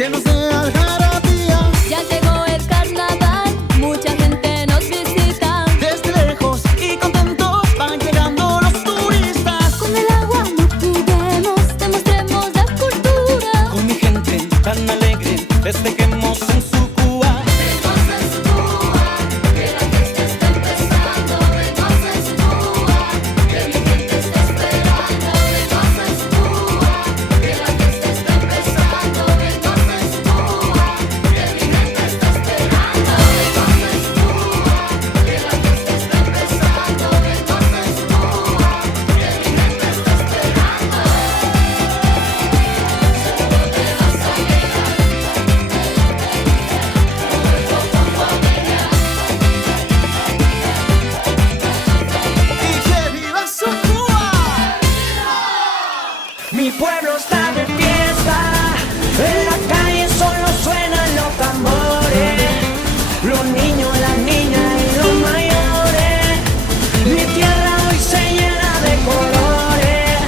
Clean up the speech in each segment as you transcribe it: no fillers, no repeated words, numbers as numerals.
llenos de algarabía. Ya llegó el carnaval, mucha gente nos visita. Desde lejos y contentos van llegando los turistas. Con el agua no juguemos, demostremos la cultura. Con mi gente tan alegre, festejemos en su Cuba. Vemos en su Cuba, que la fiesta está empezando. Vemos en su Cuba, que mi gente está esperando. Vemos en su Cuba, que la fiesta está empezando. Vemos en su Cuba, que mi gente está esperando. Vemos en su Cuba, que la fiesta está empezando. Vemos en su Cuba, que mi gente está Y que viva su Cuba. Mi pueblo está de fiesta, en la calle solo suenan los tambores, los niños, las niñas y los mayores. Mi tierra hoy se llena de colores,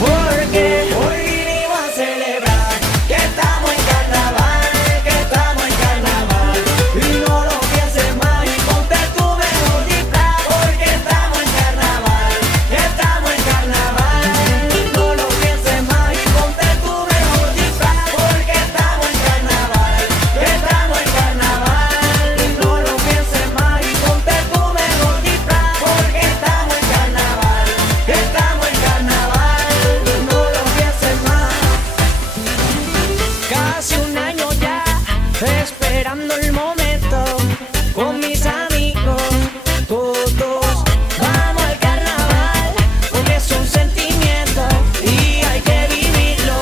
porque hoy vinimos a celebrar que estamos en carnaval, que estamos en carnaval. Y no lo pienses más y ponte tu mejor disfraz, porque estamos en carnaval, que estamos en carnaval. No lo pienses más y ponte tu mejor disfraz, porque estamos en carnaval, que estamos en carnaval. No lo pienses más y ponte tu mejor disfraz, porque estamos en carnaval, que estamos en carnaval. No lo pienses más. Casi un año ya esperando el momento con mis amigos, todos vamos al carnaval porque es un sentimiento y hay que vivirlo.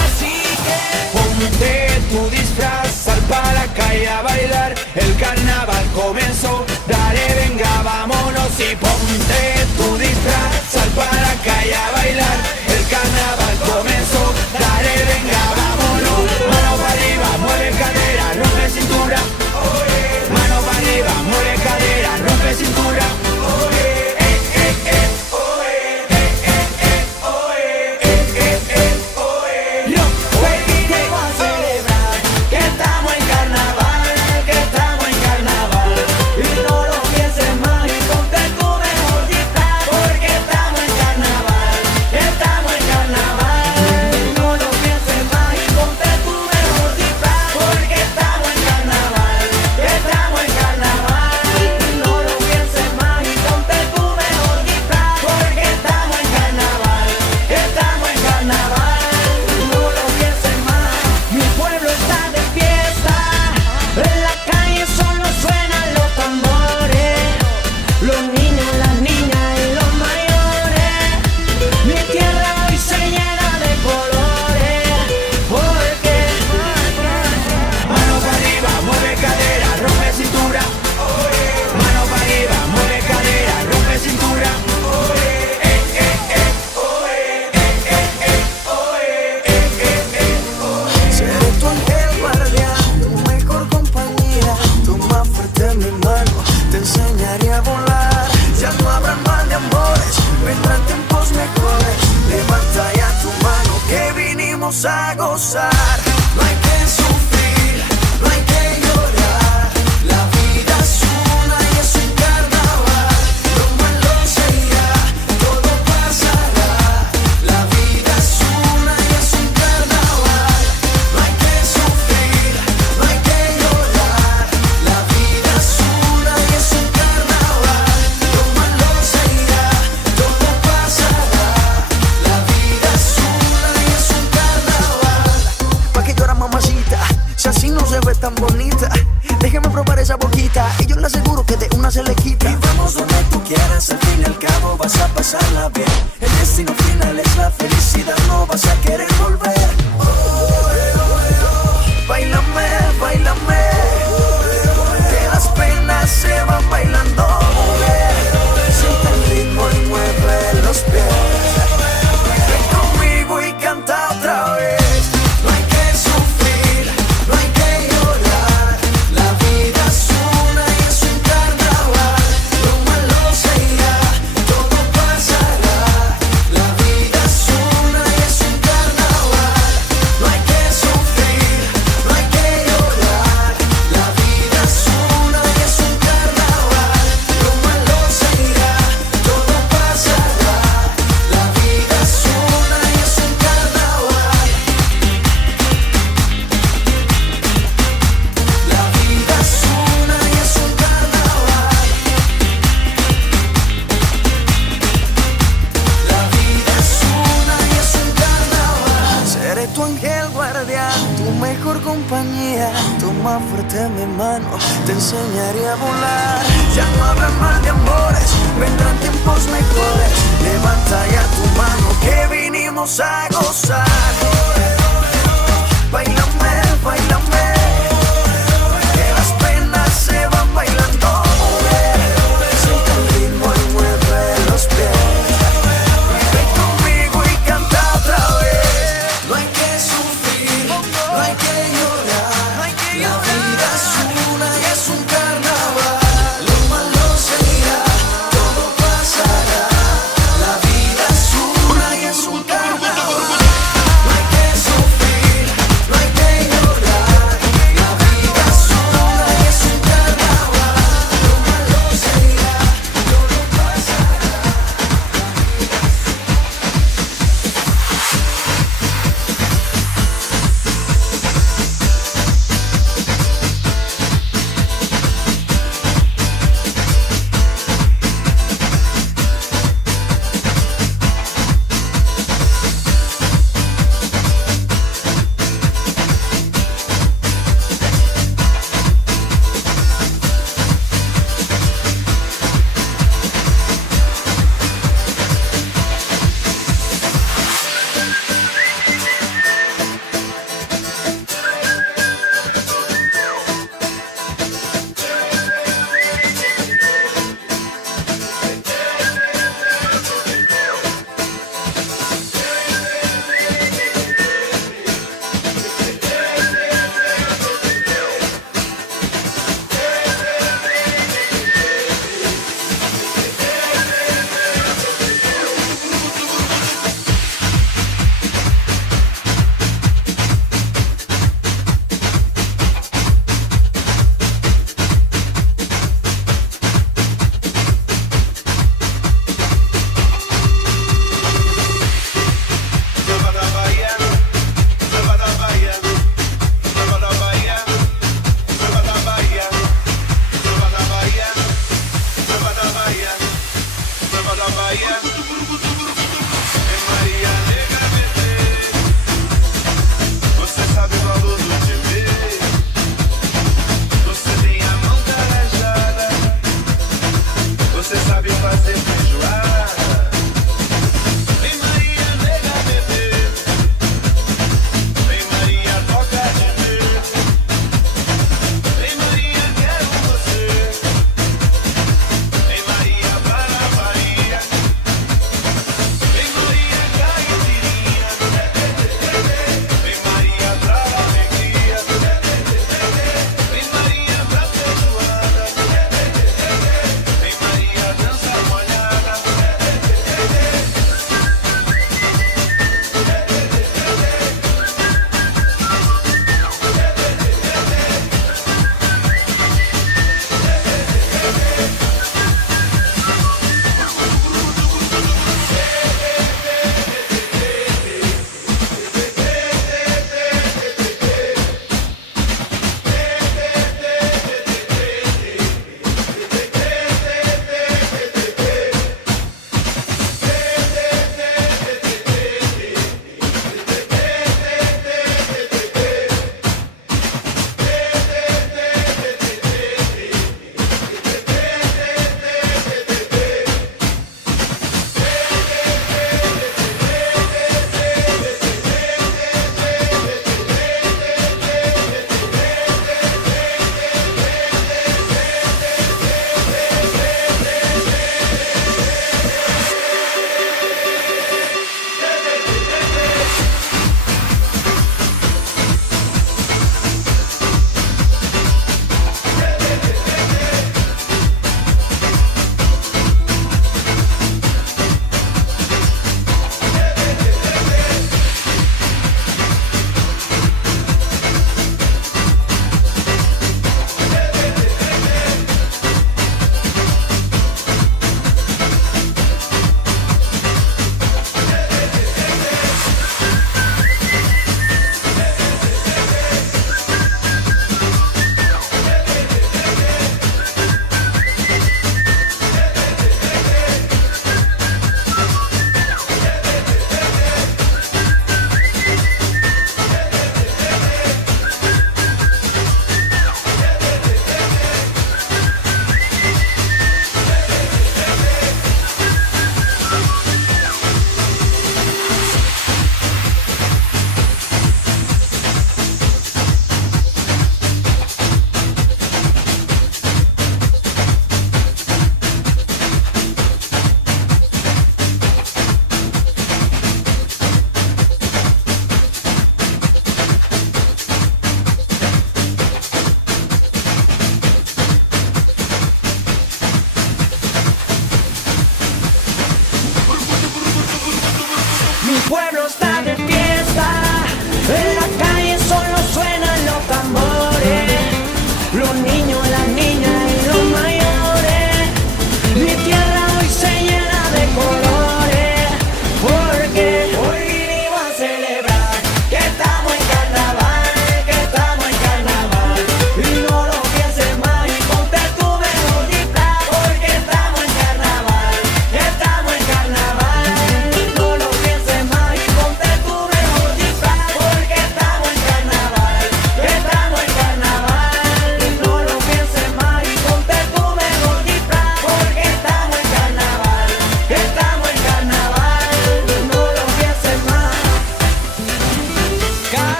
Así que ponte tu disfraz, sal para la calle a bailar. El carnaval comenzó, dale, venga, vámonos. Y ponte tu disfraz, sal para la calle a bailar. El carnaval comenzó, dale, venga, vámonos. Mano para arriba, mueve cadera, rompe cintura. Mano para arriba, mueve cadera, rompe cintura. Hoy vinimos a celebrar que estamos en carnaval, que estamos en carnaval. Y no lo pienses más y ponte tu mejor disfraz, porque estamos en carnaval, que estamos en carnaval. No lo pienses más y ponte tu mejor disfraz, porque estamos en carnaval, que estamos en carnaval. No lo pienses más y ponte tu mejor disfraz, porque estamos en carnaval, que estamos en carnaval. No lo pienses más. Mi pueblo está de fiesta, en la calle solo suenan los tambores, los niños, las niñas y los mayores. Mi tierra hoy se llena de colores, porque mano para arriba, mueve cadera, rompe cintura. Mano para arriba, mueve cadera, rompe cintura. Seré tu ángel guardián, tu mejor compañía. Toma fuerte mi mano, te enseñaré a volar. Ya no habrá mal de amores, vendrán tiempos mejores. Levanta ya tu mano, que vinimos a gozar. No hay que sufrir, no hay que llorar. La vida es una y es un carnaval. Lo malo se irá, todo pasará. La vida es una y es un carnaval. No hay que sufrir, no hay que llorar. La vida es una y es un carnaval. Lo malo se irá, todo pasará. La vida es una y es un carnaval. Pa' que llora mamacita, si así no se ve tan bonita. Déjeme probar esa boquita y yo le aseguro que de una se le quita. Y vamos donde tú quieras, al fin y al cabo vas a pasarla bien. El destino final es la felicidad, no vas a querer volver. Báilame, báilame, que las penas se van bailando, mujer. Siente el ritmo y mueve los pies. Ven conmigo y canta otra vez. No hay que sufrir, no hay que llorar. La vida es una y es un carnaval. Lo malo se irá, todo pasará. La vida es una y es un carnaval. ángel guardián, tu mejor compañía. Toma fuerte mi mano, te enseñaré a volar. Ya no habrá mal de amores, vendrán tiempos mejores. Levanta ya tu mano que vinimos a gozar. Báilame, báilame, que las penas se van bailando. Siente el ritmo y mueve los pies. Ven conmigo y canta otra vez. No hay que sufrir, no hay que llorar. La vida es una y es un carnaval. Lo malo se irá, todo pasará. La vida es una y es un carnaval. No hay que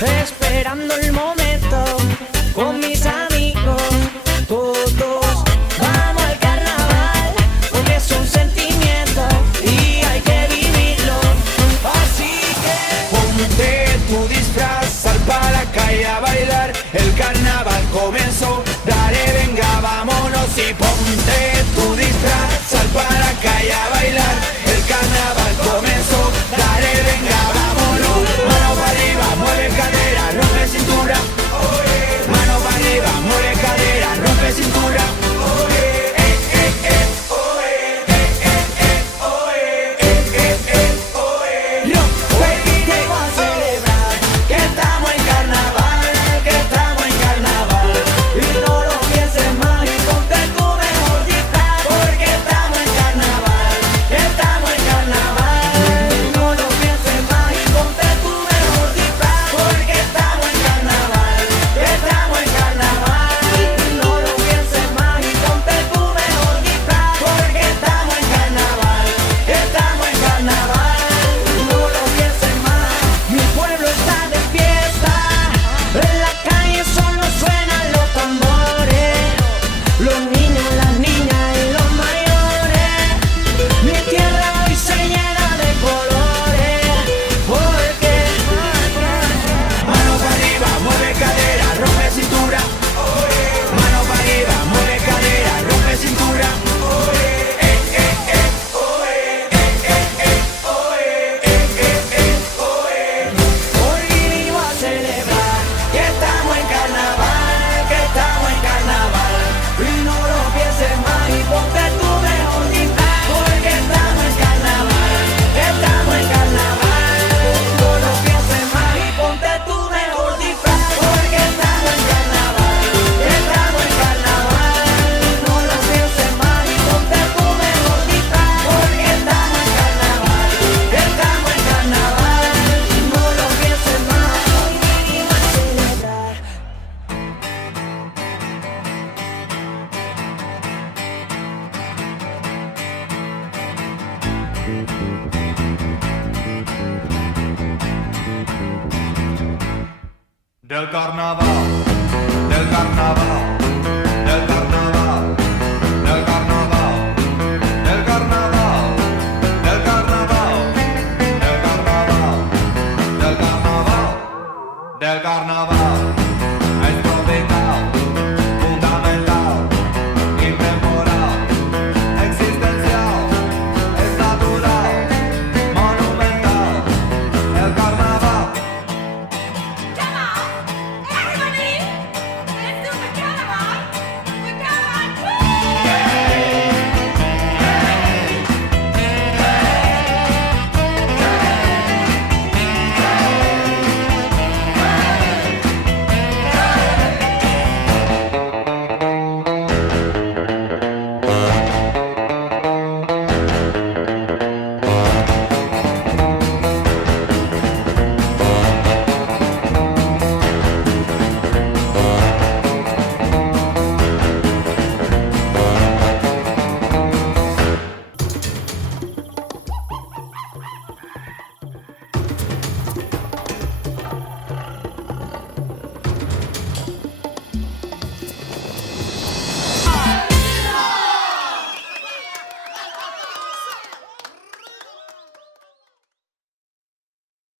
esperando el momento con mis amigos. Todos vamos al carnaval porque es un sentimiento y hay que vivirlo. Así que Ponte tu disfraz, sal para la calle a bailar. El carnaval comenzó, dale venga vámonos. Y ponte tu disfraz, sal para la calle a bailar. El carnaval comenzó, dale venga vámonos. Mano para arriba, mueve cadera, rompe cintura. Mano para arriba, mueve cadera, rompe cintura. Venimos a celebrar que estamos en carnaval, que estamos en carnaval. Y no lo pienses más y ponte tu mejor disfraz, porque estamos en carnaval, estamos en carnaval. No lo pienses más y ponte tu mejor disfraz, porque estamos en carnaval, estamos en carnaval. No lo pienses más y ponte tu mejor disfraz, porque estamos en carnaval, estamos en carnaval. No lo pienses más, mi pueblo está de fiesta. En la calle solo suenan los tambores, los niños, las niñas y los mayores. Mi tierra hoy se llena de colores, porque mano para arriba, mueve cadera, rompe cintura. Mano para arriba, mueve cadera, rompe cintura. Hoy vinimos a celebrar que estamos en carnaval, que estamos en carnaval. Y no lo pienses más y ponte tu mejor disfraz, porque estamos en carnaval, estamos en carnaval. No lo pienses más y ponte tu mejor disfraz, porque estamos en carnaval, estamos en carnaval. No lo pienses más y ponte tu mejor disfraz, porque estamos en carnaval, estamos en carnaval. No lo pienses más, hoy vinimos a celebrar. Del carnaval, del carnaval, del carnaval, del carnaval, del carnaval, del carnaval, del carnaval, del carnaval, del carnaval.